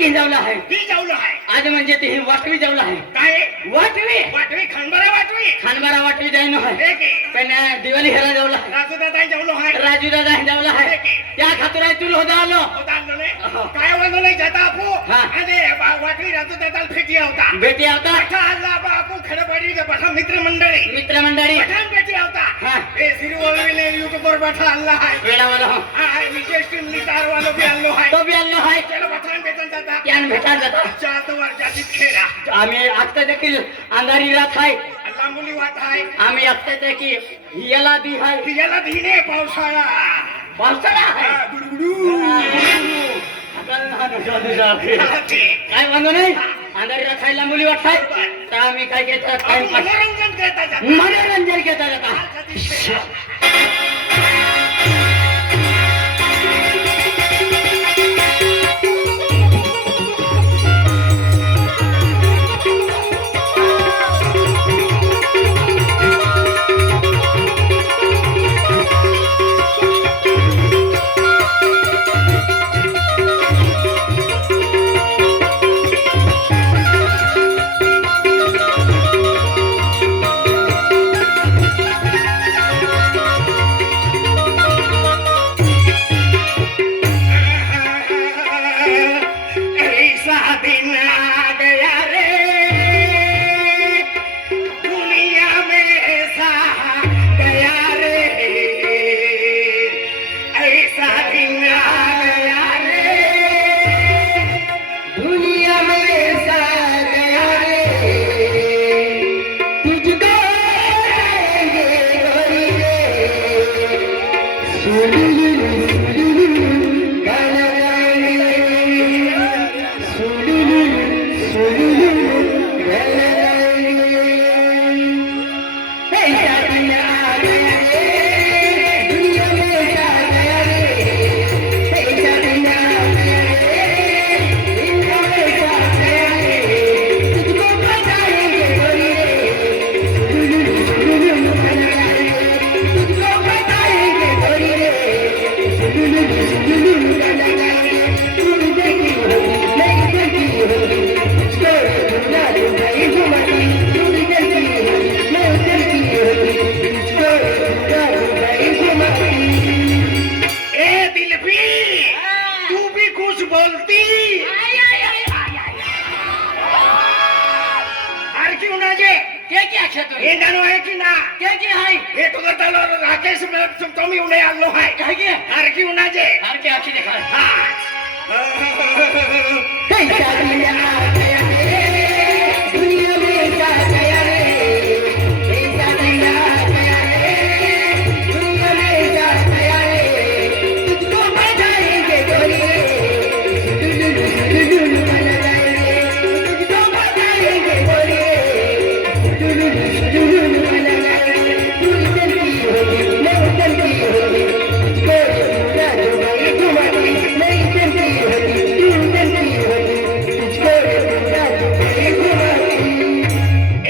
की जावला आहे ती जावलं आहे आज म्हणजे ते वाटवी जावला आहे काय वाटवी वाटवी खानबारा वाटवी खानबारा वाटवी जाईन आहे एक आहे. पण दिवाळी हेरा जावला आहे राजू दादा जावलो आहे राजू दादा हे जावला आहे त्या खातर आहे तुला होता आलो होता आणलं नाही काय म्हणलं नाही जाता आपू हा. आणि वाटवी राजू दादा भेटी होता भेटी आवता पठा आला बापू खरं पाहिजे पठा मित्रमंडळी मित्रमंडळी पठाण भेटी होता हा. हे सिरिवळीने युट्यूब वर पठा आणला आहे वेळावाला हो हा विशेष टीम स्टार वालो भी आणलो आहे तो बी आलो आहे चलो पठाण भेटून जाता त्यान भेटा जाता चार वर्षाची खेळा आम्ही आता देखील अंधारी रात आहे लांबुली वाट आहे आम्ही आता देखील याला दी आहे याला धिने पावसाळा पावसाळा आहे हा, गुडगुडू काय म्हणतो नाही अंधारी रात आहे लांबुली वाट आहे तर आम्ही काय घेतात टाइमपास मनोरंजन करता जाता मनोरंजन घेता जाता ऐसा दिन आ गया रे दुनिया में ऐसा गया रे ऐसा दिन आ गया रे दुनिया में ऐसा गया रे तुझको जाएंगे गोरी रे सुलुलु गाना गाएंगे सुलुलु गाना गाएंगे ऐसा दिन आ गया रे दुनिया में ऐसा गया रे ऐसा दिन आ गया रे दुनिया में ऐसा गया रे तुझको बताएंगे गोरी रे सुलुलु गाना गाएंगे तुझको बताएंगे गोरी रे सुलुलु गाना गाएंगे तू देखी होगी नहीं देखी होगी तुझको भूला दूंगी घुमाती तू देखी होगी नहीं देखी होगी तुझको भूला दूंगी घुमाती ए दिल भी तू भी कुछ बोलती अरे क्यों ना जे क्या क्या क्षेत्र हे गाणं आहे की ना क्या क्या है हे तुझं चालू राकेश तुम्ही उन्हे आलो आहे काय क्या अरे क्यों ना जे हर के आखी देखा हा ऐसा दिन आ गया रे दुनिया में ऐसा गया रे ऐसा दिन आ गया रे दुनिया में ऐसा गया रे तुझको बताएंगे गोरी रे सुलुलु गाना गाएंगे तुझको बताएंगे गोरी रे सुलुलु गाना गाएंगे तू चलती होगी मैं चलती होगी तुझको पूरा दूंगी घुमाती नहीं चलती होगी तू चलती होगी तुझको पूरा दूंगी घुमाती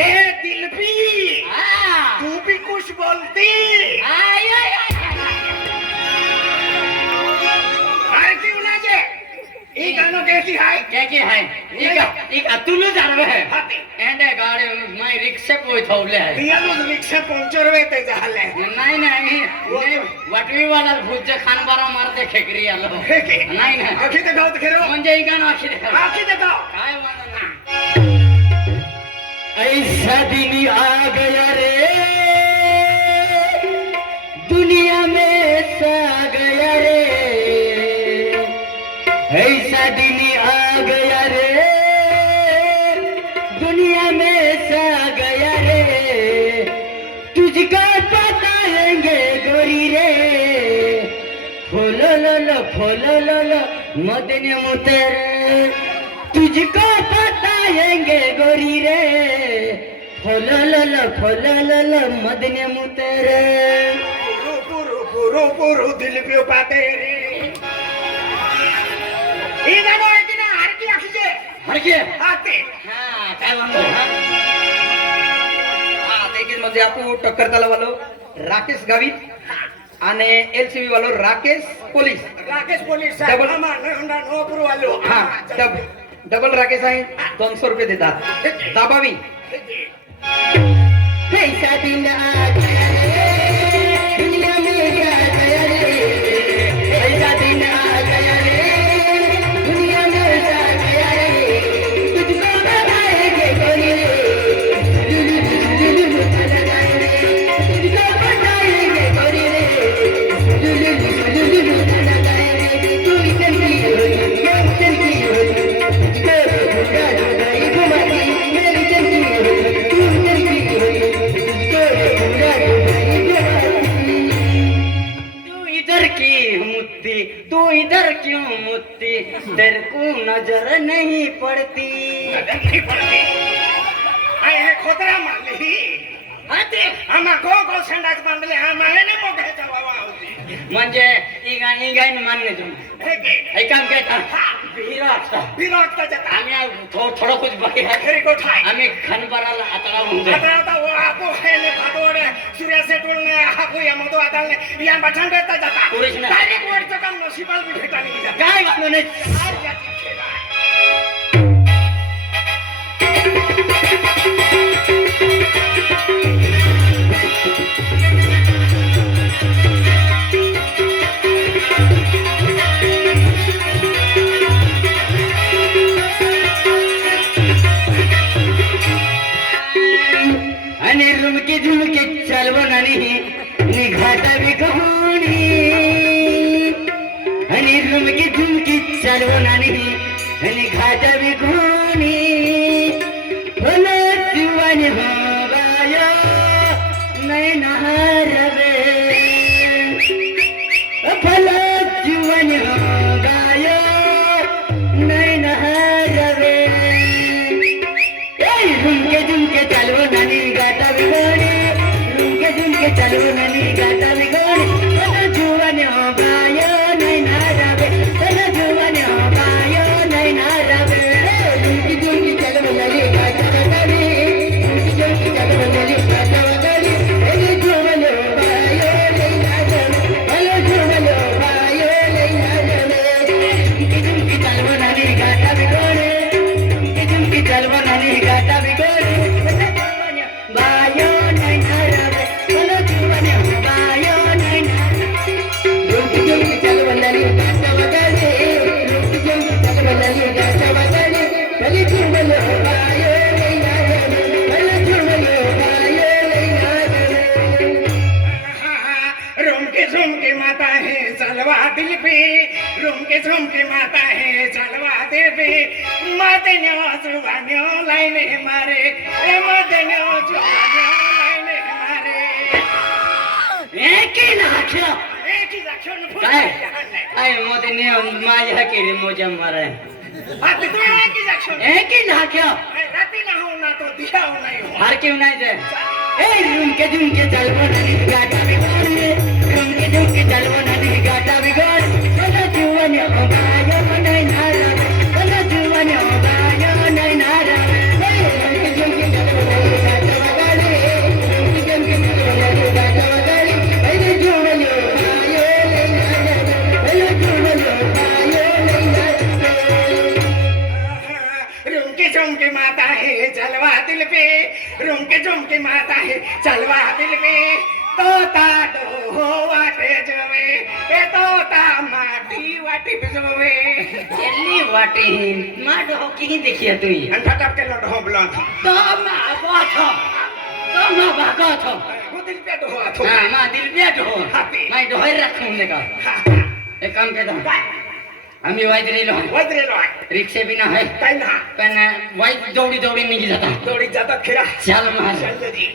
ए दिल भी तू भी कुछ बोलती अरे क्यों ना जे हे गाणं कैसी आहे क्या क्या है एक अतुल जाणवे है हाते एंड गाडी मैं रिक्षा पोय ठेवले आहे यालो रिक्षा पंक्चर वेते झालंय नाही नाही वाटवी वाला भुज खानबारा मारते खेकरी आलो हे के नाही नाही आखी ते गावत खेरो म्हणजे ही गाणं अशी देखा आखी ते गाव काय म्हणा ऐसा दिन आ गया रे दुनिया में ऐसा गया रे ऐसा दिन आ गया रे दुनिया में ऐसा गया रे तुझको बताएंगे गोरी रे फूलो लो मदन मुतर तुझको बताएंगे गोरी रे फूलो मदन मुतर पुरो दिल पे पाते रे हे गाणं आहे की ना हरकी आखीचे हरके हाते हा काय म्हणतो हा देखील म्हणजे आपण टक्कर वालो राकेश गावित आणि एलसीबी वालो राकेश पोलीस राकेश पोलीस साहेब डबल- नोकरू वालो हा डबल राकेश आहे 200 रुपये देतात दाबावी पैसा दिन आ गया रे दुनिया में क्या गया रे पैसा दिन आ गया रे दुनिया में क्या गया रे तुझको बताएंगे कोई रे तुझको बताएंगे कोई रे तू इधर की हो मैं उधर की हो तुझको ढूंढा ढूंढा ये घुमाती मैं इधर की हो तू उधर की हो तुझको ढूंढा ढूंढा ये घुमाती तू इधर की मुत्ती तू इधर क्यों मुत्ती तेरे को नजर नहीं पड़ती नहीं पडते हे खोतरा मारली हाते आम्हा गो संडास बांधले आम्हा हे नाही मोठ्याचा बाबा होती म्हणजे इगाईन मान्य तुम्ही हे घे हे काम काय विराट विरोध जाता आम्ही थोडं कुछ बाकी आहे घरी कोठाय आम्ही खनबराला आतडा म्हणतो आता आता वो आपो हेले भादोडे सूर्य सेटुलने आपो या मधो आदालने या बठण देता जाता पुरेश नाही. डायरेक्ट वरचं काम नशिबाल बी भेटा नाही जाता काय म्हणून आज याची खेळ आहे. आणि रुमकी झुमकी चालवण आणि निघाटा विकहोणी आणि रुमकी झुमकी चालवण आणि निघाटा विकहोणी भला जीवन हो गाया नाही नहारवे भला जीवन हो गाया नाही नहारवे झुमके झुमके चालवो नानी गाता बिगोणी झुमके झुमके चालवो नानी गाता बिगोणी तन जुवाने हो गायो नाही नारावे तन जुवाने हो गायो नाही नारावे झुमकी झुमकी चालवो नानी गाता बिगोणी झुमकी झुमकी चालवो नानी गाता बिगोणी तन जुवाने हो गायो नाही नारावे तन जुवाने हो गायो नाही नारावे झुमकी झुमकी चालवो नानी गाता बिगोणी झुमकी चालवो नानी गाता बिगोणी बायो नाही नारावे बोलो जीवने बायो नाही नारावे झुमकी झुमकी चालवो नानी गाता वगाले झुमकी झुमकी चालवो नानी गाता वगाले भले झुमलो बायो नाही नारावे भले झुमलो बायो नाही नारावे रुमके झुमके माता है चलवा दिल पे रुमके झुमके माता है चलवा दिल पे माते न्यो जुवान्यो लाइने मारे ए माते न्यो जुवान्यो लाइने मारे एकी नाख्या एक ही लक्षण काय काय मोदीने माझ्या केली मोजा मारे हां तू एक ही लक्षण एकी नाख्या राती ना हो ना तो दिया हो नहीं हो हार क्यों नाही जे ए झुमके झुमके चालवो नानी गाता बिगोणी झुमके झुमके चालवो नानी गाता बिगोणी तन जीवने हो गायो नाही नारावे तन जीवने हो गायो नाही नारावे झुमके झुमके चालवो नानी गाता वगाले झुमके झुमके चालवो नानी गाता वगाले भले झुमलो गायो नाही नारावे भले झुमलो गायो नाही नारावे रुमके झुमके माता है चलवा दिल पे रुमके झुमके माता है चलवा दिल पे तोता डो वाटे जवे ए तोता माटी वाटी बिजवे चली वाटी माडो की देखिए तू अन फटाप के लड हो ब्लॉक तो मा बाथ तो मा बागथ वो दिल पे डो हाथ हां मा दिल पे ढो हापी मैं ढोर रखूं लेगा एक काम के दो आम्ही वाईट रेलो वदरे लो रिक्षा बिना है काय ना पण वाईट दौडी दौडी निघी जाता थोड़ी ज्यादा खिरा चल महाराज चल जी